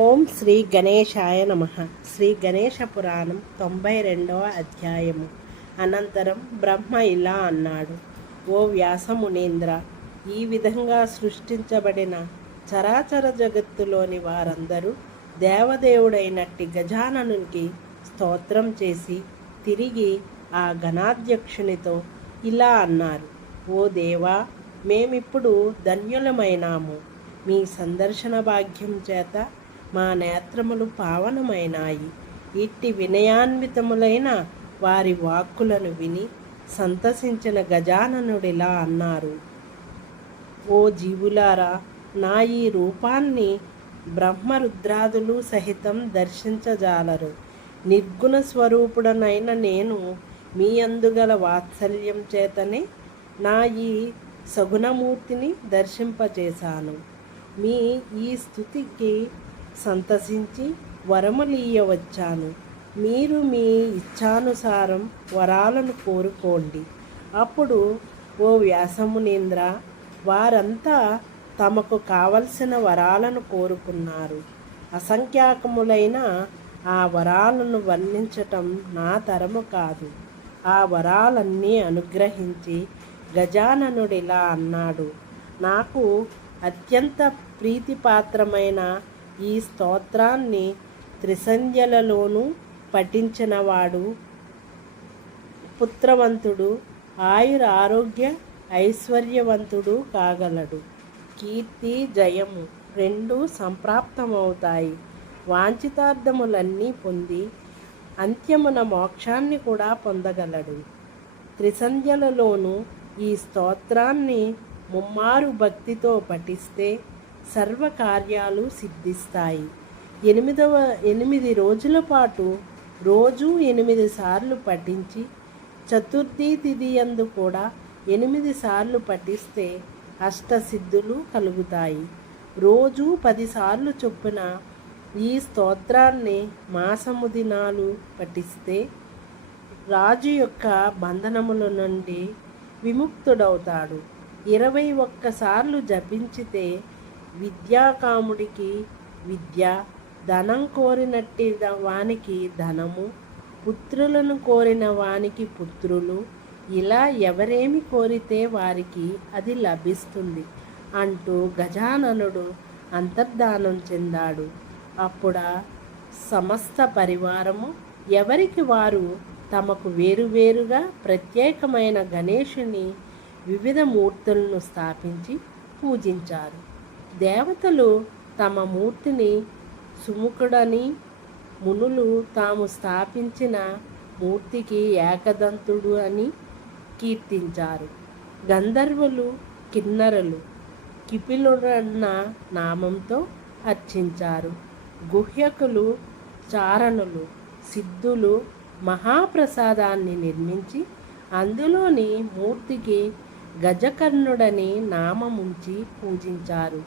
ఓం శ్రీ గణేశాయ నమః. శ్రీ గణేశ పురాణం 92వ అధ్యాయము. అనంతరం బ్రహ్మ ఇలా అన్నాడు: ఓ వ్యాసమునీంద్ర, ఈ విధంగా సృష్టించబడిన చరాచర జగత్తులోని వారందరూ దేవదేవుడైనట్టి గజాననునికి స్తోత్రం చేసి తిరిగి ఆ గణాధ్యక్షునితో ఇలా అన్నారు: ఓ దేవా, మేమిప్పుడు ధన్యులమైనాము. మీ సందర్శన భాగ్యం చేత మా నేత్రములు పావనమైనాయి. ఇట్టి వినయాన్వితములైన వారి వాక్కులను విని సంతసించిన గజాననుడిలా అన్నారు: ఓ జీవులారా, నా ఈ రూపాన్ని బ్రహ్మరుద్రాదులు సహితం దర్శించజాలరు. నిర్గుణ స్వరూపుడనైన నేను మీ అందుగల వాత్సల్యం చేతనే నా ఈ సగుణమూర్తిని దర్శింపచేశాను. మీ ఈ స్థుతికి సంతసించి వరములీయవచ్చాను. మీరు మీ ఇచ్ఛానుసారం వరాలను కోరుకోండి. అప్పుడు ఓ వ్యాసమునీంద్ర, వారంతా తమకు కావలసిన వరాలను కోరుకున్నారు. అసంఖ్యాకములైన ఆ వరాలను వర్ణించటం నా తరము కాదు. ఆ వరాలన్నీ అనుగ్రహించి గజాననుడిలా అన్నాడు: నాకు అత్యంత ప్రీతిపాత్రమైన ఈ స్తోత్రాన్ని త్రిసంధ్యలలోనూ పఠించినవాడు పుత్రవంతుడు, ఆయుర ఆరోగ్య ఐశ్వర్యవంతుడు కాగలడు. కీర్తి జయము రెండూ సంప్రాప్తమవుతాయి. వాంఛితార్థములన్నీ పొంది అంత్యమున మోక్షాన్ని కూడా పొందగలడు. త్రిసంధ్యలలోనూ ఈ స్తోత్రాన్ని ముమ్మారు భక్తితో పఠిస్తే సర్వకార్యాలు సిద్ధిస్తాయి. 8 రోజుల పాటు రోజు 8 సార్లు పఠించి చతుర్థి తిథి యందు కూడా 8 సార్లు పఠిస్తే అష్టసిద్ధులు కలుగుతాయి. రోజు 10 సార్లు చొప్పున ఈ స్తోత్రాన్ని మాసము దినాలు పఠిస్తే రాజు యొక్క బంధనముల నుండి విముక్తుడవుతాడు. 21 సార్లు జపించితే విద్యాకాముడికి విద్య, ధనం కోరినట్టి వానికి ధనము, పుత్రులను కోరిన వానికి పుత్రులు, ఇలా ఎవరేమి కోరితే వారికి అది లభిస్తుంది అంటూ గజాననుడు అంతర్ధానం చెందాడు. అప్పుడా సమస్త పరివారము ఎవరికి వారు తమకు వేరువేరుగా ప్రత్యేకమైన గణేశుని వివిధ మూర్తులను స్థాపించి పూజించారు. దేవతలు తమ మూర్తిని సుముఖుడని, మునులు తాము స్థాపించిన మూర్తికి ఏకదంతుడు అని కీర్తించారు. గంధర్వులు, కిన్నరులు కిపిలుడన్న నామంతో అర్చించారు. గుహ్యకులు, చారణులు, సిద్ధులు మహాప్రసాదాన్ని నిర్మించి అందులోని మూర్తికి గజకర్ణుడని నామముంచి పూజించారు.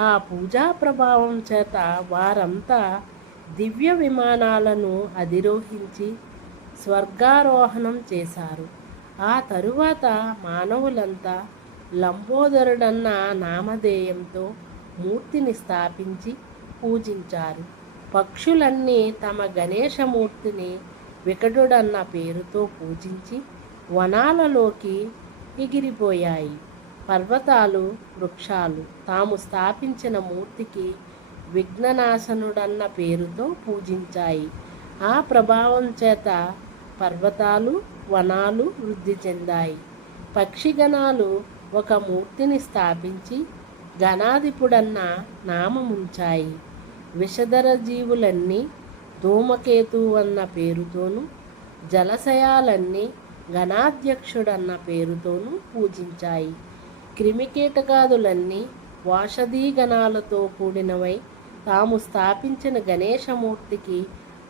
ఆ పూజా ప్రభావం చేత వారంతా దివ్య విమానాలను అధిరోహించి స్వర్గారోహణం చేశారు. ఆ తరువాత మానవులంతా లంబోదరుడన్న నామధేయంతో మూర్తిని స్థాపించి పూజించారు. పక్షులన్నీ తమ గణేశమూర్తిని వికటుడన్న పేరుతో పూజించి వనాలలోకి ఎగిరిపోయాయి. పర్వతాలు, వృక్షాలు తాము స్థాపించిన మూర్తికి విఘ్ననాశనుడన్న పేరుతో పూజించాయి. ఆ ప్రభావం చేత పర్వతాలు, వనాలు వృద్ధి చెందాయి. పక్షిగణాలు ఒక మూర్తిని స్థాపించి గణాధిపుడన్న నామముంచాయి. విషధర జీవులన్నీ ధూమకేతు అన్న పేరుతోనూ, జలశయాలన్నీ గణాధ్యక్షుడన్న పేరుతోనూ పూజించాయి. క్రిమికీటకాదులన్నీ వాషధీగణాలతో కూడినవై తాము స్థాపించిన గణేశమూర్తికి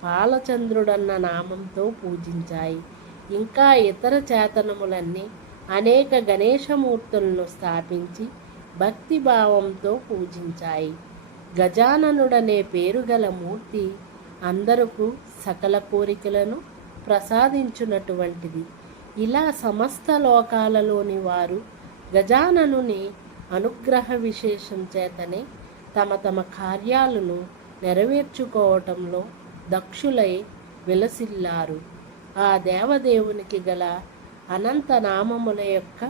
పాలచంద్రుడన్న నామంతో పూజించాయి. ఇంకా ఇతర చేతనములన్నీ అనేక గణేశమూర్తులను స్థాపించి భక్తిభావంతో పూజించాయి. గజాననుడనే పేరు గల మూర్తి అందరకు సకల కోరికలను ప్రసాదించున్నటువంటిది. ఇలా సమస్త లోకాలలోని వారు గజాననుని అనుగ్రహ విశేషం చేతనే తమ తమ కార్యాలను నెరవేర్చుకోవటంలో దక్షులై విలసిల్లారు. ఆ దేవదేవునికి గల అనంత నామముల యొక్క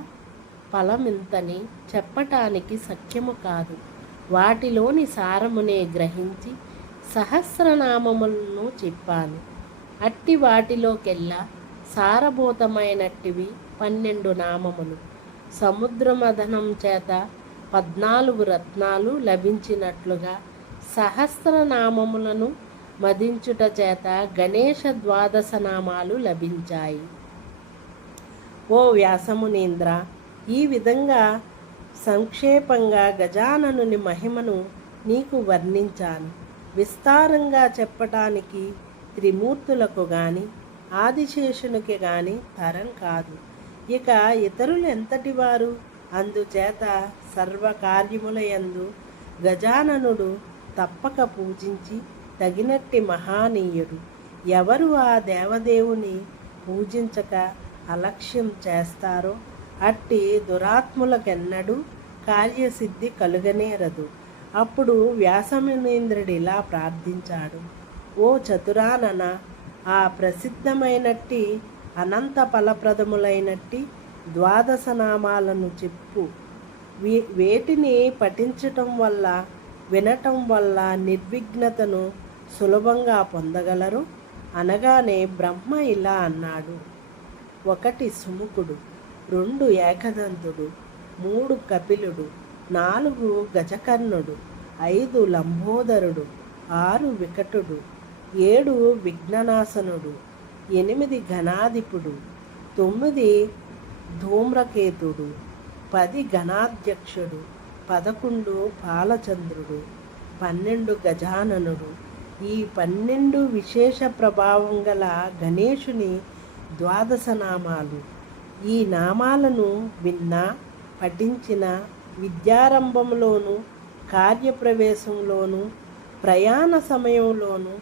ఫలమింతని చెప్పటానికి సఖ్యము కాదు. వాటిలోని సారమునే గ్రహించి సహస్రనామములను చెప్పాను. అట్టి వాటిలోకెల్లా సారభూతమైనట్టివి 12 నామములు. సముద్రమథనం చేత 14 రత్నాలు లభించినట్లుగా సహస్రనామములను మదించుట చేత గణేశ ద్వాదశ నామాలు లభించాయి. ఓ వ్యాసమునీంద్ర, ఈ విధంగా సంక్షేపంగా గజాననుని మహిమను నీకు వర్ణించాను. విస్తారంగా చెప్పటానికి త్రిమూర్తులకు గాని ఆదిశేషునికి గాని తరం కాదు. ఇక ఇతరులు ఎంతటి వారు? అందుచేత సర్వకార్యములయందు గజాననుడు తప్పక పూజించి తగినట్టి మహానీయుడు. ఎవరు ఆ దేవదేవుని పూజించక అలక్ష్యం చేస్తారో అట్టి దురాత్ములకెన్నడూ కార్యసిద్ధి కలుగనేరదు. అప్పుడు వ్యాసమునీంద్రుడు ఇలా ప్రార్థించాడు: ఓ చతురానన, ఆ ప్రసిద్ధమైనట్టి అనంత ఫలప్రదములైనట్టి ద్వాదశ నామాలను చెప్పు. వేటిని పఠించటం వల్ల వినటం వల్ల నిర్విఘ్నతను సులభంగా పొందగలరు? అనగానే బ్రహ్మ ఇలా అన్నాడు: 1 సుముఖుడు, 2 ఏకదంతుడు, 3 కపిలుడు, 4 గజకర్ణుడు, 5 లంబోదరుడు, 6 వికటుడు, 7 విఘ్ననాశనుడు, 8 ఘనాధిపుడు, 9 ధూమ్రకేతుడు, 10 గణాధ్యక్షుడు, 11 పాలచంద్రుడు, 12 గజాననుడు. ఈ 12 విశేష ప్రభావం గల గణేశుని ద్వాదశ నామాలు. ఈ నామాలను విన్నా పఠించిన విద్యారంభంలోను, కార్యప్రవేశంలోను, ప్రయాణ సమయంలోను,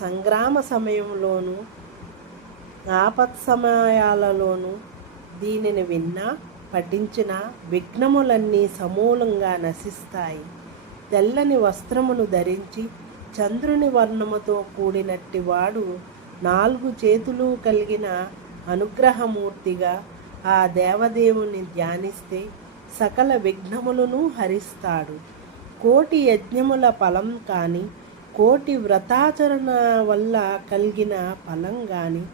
సంగ్రామ సమయంలోను, ఆపత్సమయాలలోను దీనిని విన్నా పఠించిన విఘ్నములన్నీ సమూలంగా నశిస్తాయి. తెల్లని వస్త్రమును ధరించి చంద్రుని వర్ణముతో కూడినట్టి వాడు 4 చేతులు కలిగిన అనుగ్రహమూర్తిగా ఆ దేవదేవుని ధ్యానిస్తే సకల విఘ్నములను హరిస్తాడు. 1,000,000 యజ్ఞముల ఫలం కానీ, 1,000,000 వ్రతాచరణ వల్ల కలిగిన ఫలం కానీ,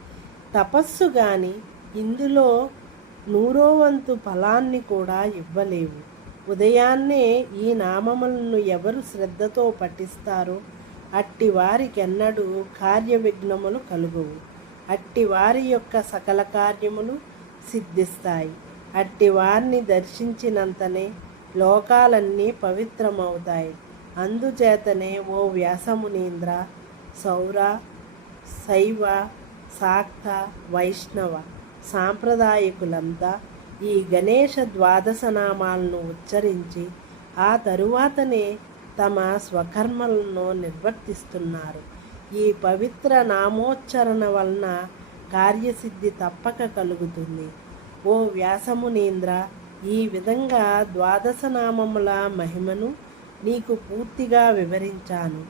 తపస్సు కానీ ఇందులో 100వ వంతు ఫలాన్ని కూడా ఇవ్వలేవు. ఉదయాన్నే ఈ నామములను ఎవరు శ్రద్ధతో పఠిస్తారో అట్టి వారికెన్నడూ కార్య విఘ్నములు కలుగువు. అట్టి వారి యొక్క సకల కార్యములు సిద్ధిస్తాయి. అట్టి వారిని దర్శించినంతనే లోకాలన్నీ పవిత్రమవుతాయి. అందుచేతనే ఓ వ్యాసమునీంద్ర, సౌర, శైవ, శాక్త, వైష్ణవ సాంప్రదాయకులంతా ఈ గణేశ ద్వాదశ నామాలను ఉచ్చరించి ఆ తరువాతనే తమ స్వకర్మలను నిర్వర్తిస్తున్నారు. ఈ పవిత్ర నామోచ్చరణ వలన కార్యసిద్ధి తప్పక కలుగుతుంది. ఓ వ్యాసమునీంద్ర, ఈ విధంగా ద్వాదశ నామముల మహిమను నీకు పూర్తిగా వివరించాను.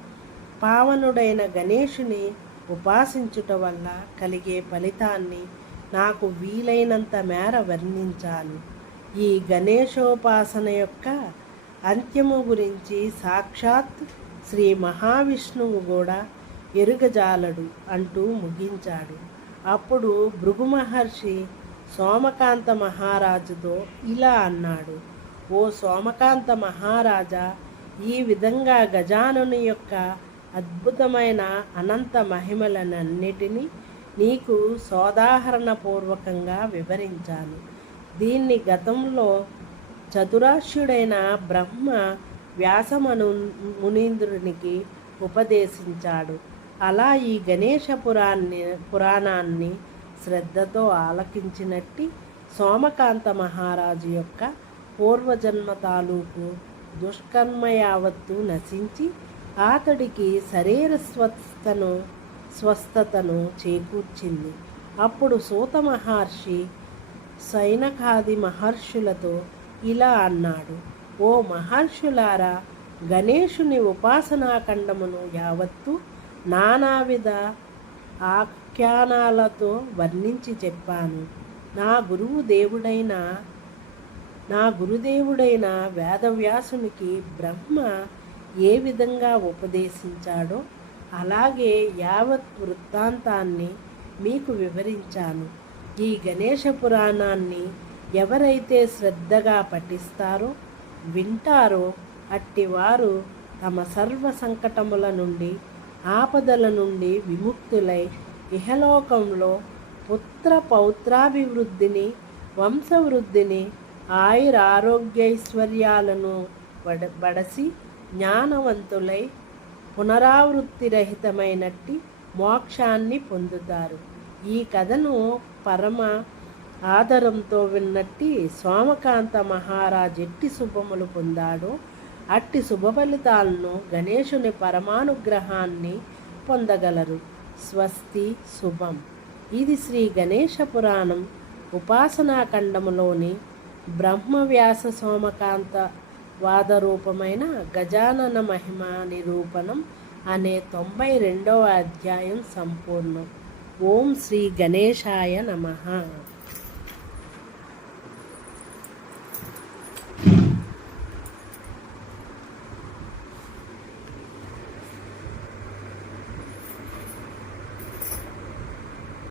పావనుడైన గణేశుని ఉపాసించుట వల్ల కలిగే ఫలితాన్ని నాకు వీలైనంత మేర వర్ణించాను. ఈ గణేశోపాసన యొక్క అంత్యము గురించి సాక్షాత్ శ్రీ మహావిష్ణువు కూడా ఎరుగజాలడు అంటూ ముగించాడు. అప్పుడు భృగు మహర్షి సోమకాంత మహారాజుతో ఇలా అన్నాడు: ఓ సోమకాంత మహారాజా, ఈ విధంగా గజానను యొక్క అద్భుతమైన అనంత మహిమలనన్నిటినీ నీకు సోదాహరణపూర్వకంగా వివరించాను. దీన్ని గతంలో చతురాష్యుడైన బ్రహ్మ వ్యాసమను మునీంద్రునికి ఉపదేశించాడు. అలా ఈ గణేశ పురాణాన్ని శ్రద్ధతో ఆలకించినట్టి సోమకాంత మహారాజు యొక్క పూర్వజన్మ తాలూకు దుష్కర్మ యావత్తు నశించి అతడికి శరీర స్వస్థతను చేకూర్చింది. అప్పుడు సూత మహర్షి సైనకాది మహర్షులతో ఇలా అన్నాడు: ఓ మహర్షులారా, గణేశుని ఉపాసనాఖండమును యావత్తు నానావిధ ఆఖ్యానాలతో వర్ణించి చెప్పాను. నా గురుదేవుడైన వేదవ్యాసునికి బ్రహ్మ ఏ విధంగా ఉపదేశించాడో అలాగే యావత్ వృత్తాంతాన్ని మీకు వివరించాను. ఈ గణేశ పురాణాన్ని ఎవరైతే శ్రద్ధగా పఠిస్తారో వింటారో అట్టివారు తమ సర్వ సంకటముల నుండి ఆపదల నుండి విముక్తులై ఇహలోకంలో పుత్ర పౌత్రాభివృద్ధిని వంశవృద్ధిని ఆయురారోగ్యైశ్వర్యాలను బడసి జ్ఞానవంతులై పునరావృత్తిరహితమైనట్టి మోక్షాన్ని పొందుతారు. ఈ కథను పరమ ఆదరంతో విన్నట్టి సోమకాంత మహారాజ్ ఎట్టి శుభములు పొందాడో అట్టి శుభ ఫలితాలను గణేశుని పరమానుగ్రహాన్ని పొందగలరు. స్వస్తి శుభం. ఇది శ్రీ గణేశ పురాణం ఉపాసనాఖండములోని బ్రహ్మవ్యాస సోమకాంత వాదరూపమైన గజానన మహిమ నిరూపణం అనే 92వ అధ్యాయం సంపూర్ణం. ఓం శ్రీ గణేశాయ నమః.